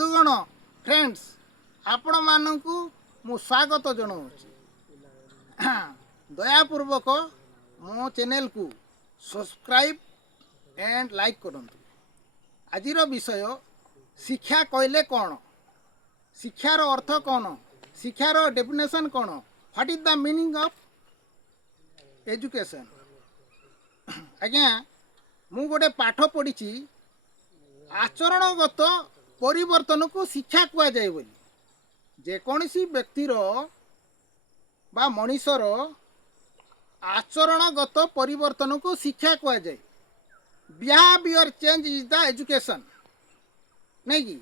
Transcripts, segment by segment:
बंधुगण फ्रेंड्स आपण मानू मु स्वागत जनाऊँच दयापूर्वक मो चैनल को सब्सक्राइब एंड लाइक करूँ। आज विषय शिक्षा कहले कौन, शिक्षार अर्थ कौन, शिक्षार डेफिनेशन कौन, what is the meaning of education. आज्ञा मु गोटे पाठ पढ़ी आचरणगत परिवर्तन को शिक्षा कहुए बोली। जेकोसी व्यक्तिर बा मनीषर आचरणगत परिवर्तन को शिक्षा कहुए। Behaviour change is the education, नहीं कि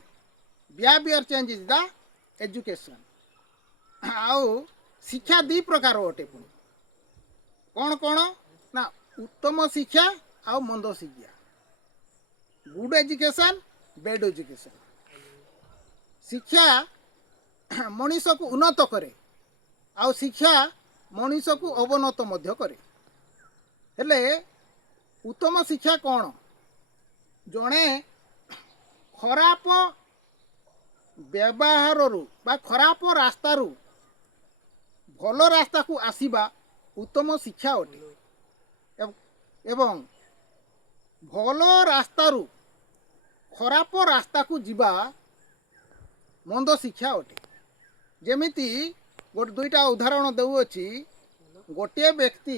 behaviour change is the education. आउ शिक्षा दी प्रकार अटे पुणी कौन कौन ना उत्तम शिक्षा आउ मंद शिक्षा, गुड एजुकेशन बैड एजुकेशन। शिक्षा मनीष को उन्नत करे आउ शिक्षा मनीष को अवनत मध्य करे। हेले उत्तम शिक्षा कौन, जड़े खराब व्यवहार बा खराब रास्ता भल रास्ता को आसीबा उत्तम शिक्षा अटे एवं भल रास्ता खराब रास्ता को जीवा मंद शिक्षा अटे। जेमिति गोटे दुईटा उदाहरण देउछि। गोटे व्यक्ति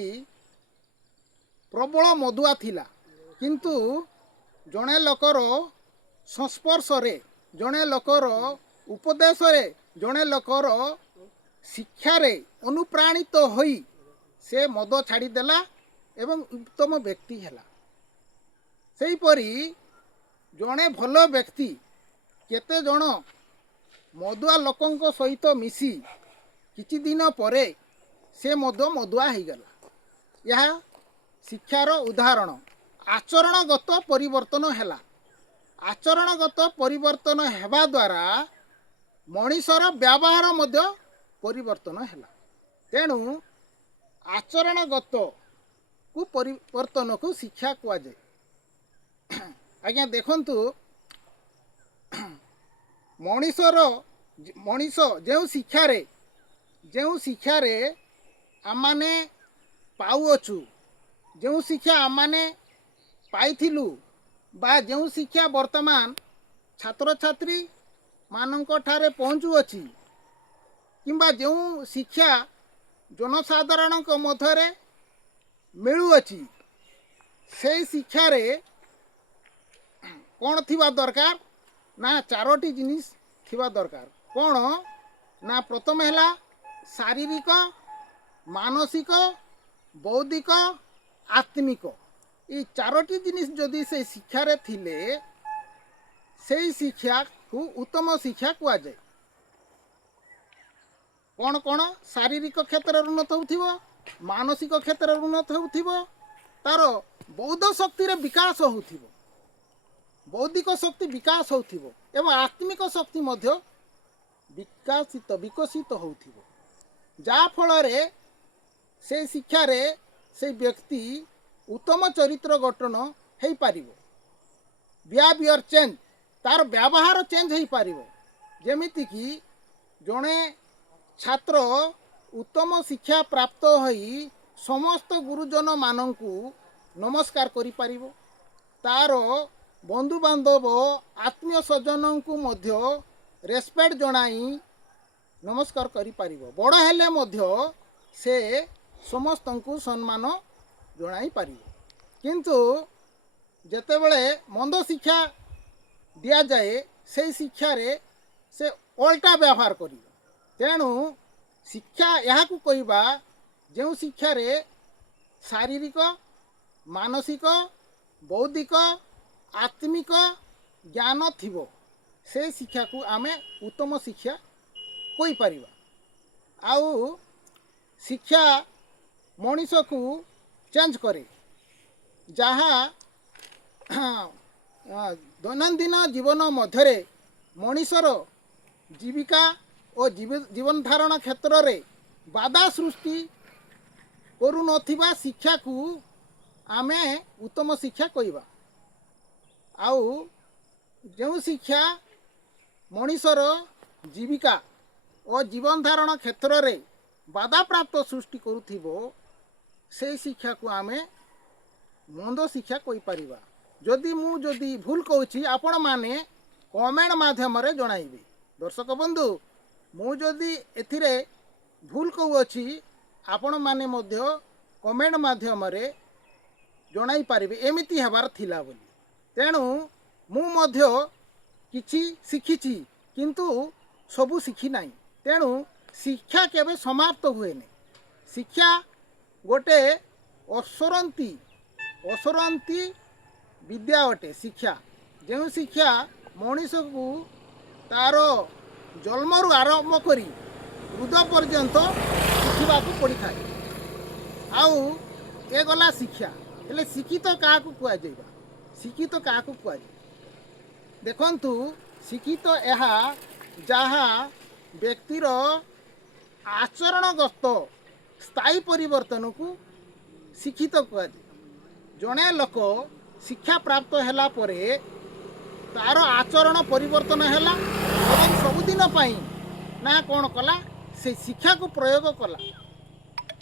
प्रबल मदुआ थिला किंतु जड़े लोकर संस्पर्श रे, जड़े लोकर उपदेश रे, जड़े लोकर शिक्षा रे अनुप्राणित होई से मद छाड़ीदेला एवं उत्तम व्यक्ति हैला। सेहीपरि जड़े भल व्यक्ति केते जण मदुआ लोकंक सहित मिसी किछि दिन परे से मदुआ हो गला। यह शिक्षार उदाहरण। आचरणगत परिवर्तन हैला। आचरणगत परिवर्तन हेबा द्वारा मनीषर व्यवहार मध्य परिवर्तन हैला। तेणु आचरणगत को परिवर्तन को शिक्षा कहुए। आज्ञा देखंतु मनीष जो शिक्षा आमाने पाउछु, जो शिक्षा आमाने पाइथिलु बा जो शिक्षा वर्तमान छात्र छात्री मानक ठारे पहुँचुअछि किंबा जो शिक्षा जनसाधारण मध्य मिलुअछि से शिक्षा कौन थिबा दरकार ना चारोटी जिनिस थिबा दरकार। कौन ना प्रथम हैला शारीरिक, मानसिक, बौद्धिक, आत्मिक। ये चारोटी जिनिस जदि से शिक्षा रे थिले से शिक्षा को उत्तम शिक्षा कहुआ जाए। कौन कौन शारीरिक क्षेत्र उन्नत होथिबो, मानसिक क्षेत्र उन्नत होथिबो, तार बौद्ध शक्ति रे विकास होथिबो, बौद्धिक शक्ति विकास होथिबो एवं आत्मिक शक्ति मध्य विकसित होथिबो। जा फल रे से शिक्षा रे से व्यक्ति उत्तम चरित्र गठन हो पारिबो। बिहेवियर चेंज, तार व्यवहार चेंज हो पारिबो। जेमिति कि जड़े छात्र उत्तम शिक्षा प्राप्त होई समस्त गुरुजन मानंकु नमस्कार करि पारिबो। तार बंधु बांधव आत्मीय स्वजन को मध्य रेस्पेक्ट जनाई नमस्कार करि पारिबो। बड़ हेले मध्य से समस्त को सम्मान जनाई पारिबो। किंतु जेतेबेले मंद शिक्षा दिया जाए से शिक्षा रे से उल्टा व्यवहार करिबो। तेणु शिक्षा यह को कहबा जो शिक्षा रे शारीरिक, मानसिक, बौद्धिक, आत्मिक ज्ञान थिबो से शिक्षा को आमे उत्तम शिक्षा कोई परिबा। आउ शिक्षा मनीष को चेंज करे। जहाँ दैनंदिन जीवन मध्य मनीषर जीविका और जीवन धारण क्षेत्र रे बाधा सृष्टि करू नथिबा शिक्षा को आमे उत्तम शिक्षा कहबा। आउ जो शिक्षा मनीषर जीविका और जीवन धारण क्षेत्र में बाधाप्राप्त सृष्टि करुथिबो से शिक्षा को आमे मंद शिक्षा कहि परिबा। जदि भूल कहूँ आपण माने कमेंट माध्यम जणाइबे। दर्शक बंधु मु जदि एथिरे भूल कहूँ आपण माने मध्य कमेंट माध्यम जणाई पारिबे एमिति हेबार थिला बोली। तेणु मु मध्य किछि शिखिछि किंतु सबु शिखि नाही। तेणु शिक्षा केबे समाप्त हुए नहीं। शिक्षा गोटे असरंती विद्या अटे। शिक्षा जो शिक्षा मनीष को तार जन्मरू आरंभ करी वृद्ध पर्यंत शिखा पड़ी था। आउ ए गला शिक्षा हेले शिक्षित क्या कहुए शिक्षित क्या कहुए देखंतु शिक्षित यह जहाँ व्यक्तिर आचरणगत स्थायी परिवर्तन को शिक्षित कहुए। जड़े लोक शिक्षा प्राप्त हैला परे तार आचरण परिवर्तन हैला एवं सबुदिन पाई ना कौन कला से शिक्षा को प्रयोग कला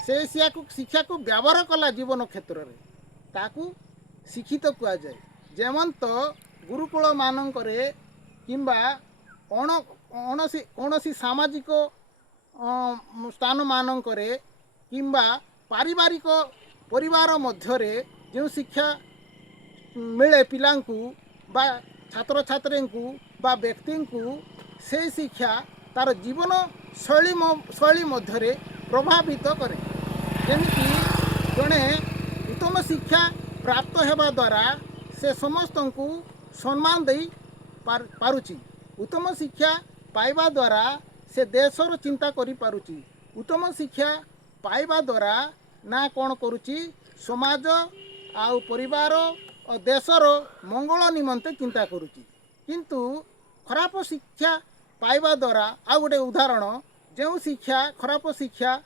से शिक्षा को व्यवहार कला जीवन क्षेत्र में ताकू शिक्षित कहुए। जेमन तो गुरुकुल मानकरे किंबा कौनसी सामाजिक स्थान मानकरे किंबा पारिवारिक परिवार मध्यरे जो शिक्षा मिले पिलांकु बा छात्र छात्री को बा व्यक्ति को से शिक्षा तार जीवन शैली मध्यरे प्रभावित करे। जेमिति जड़े उत्तम शिक्षा प्राप्त हेबा द्वारा से समस्त को सम्मान दे पारुची। उत्तम शिक्षा पाइबा द्वारा से देशर चिंता करि पारुची। उत्तम शिक्षा पाइबा द्वारा ना कौन करुची समाज आउ परिवार और देशर मंगल निमंते चिंता करुची। किंतु खराब शिक्षा पाइबा द्वारा आ गोटे उदाहरण जो शिक्षा खराब शिक्षा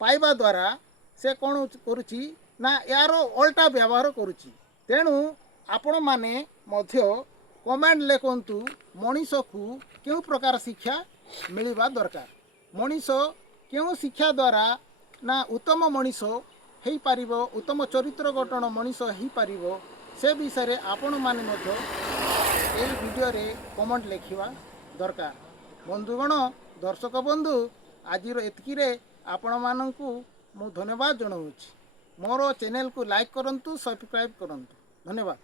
पाइबा द्वारा से कौन करुची ना यार उल्टा व्यवहार करुची। तेणु आपण माने मध्य कमेंट लिखंतु मनीष को क्यों प्रकार शिक्षा मिलवा दरकार। मनीष क्यों शिक्षा द्वारा ना उत्तम मनीष हो पारिबो उत्तम चरित्र गठन मनीष हो पारिबो से विषय आपण माने मध्य ए वीडियो रे कमेंट लिखिबा दरकार। बंधुगण दर्शक बंधु आज एतकी रे आपण माननकु मु धन्यवाद जणाउछि। मोर चैनल को लाइक करंतु सब्सक्राइब करंतु। धन्यवाद।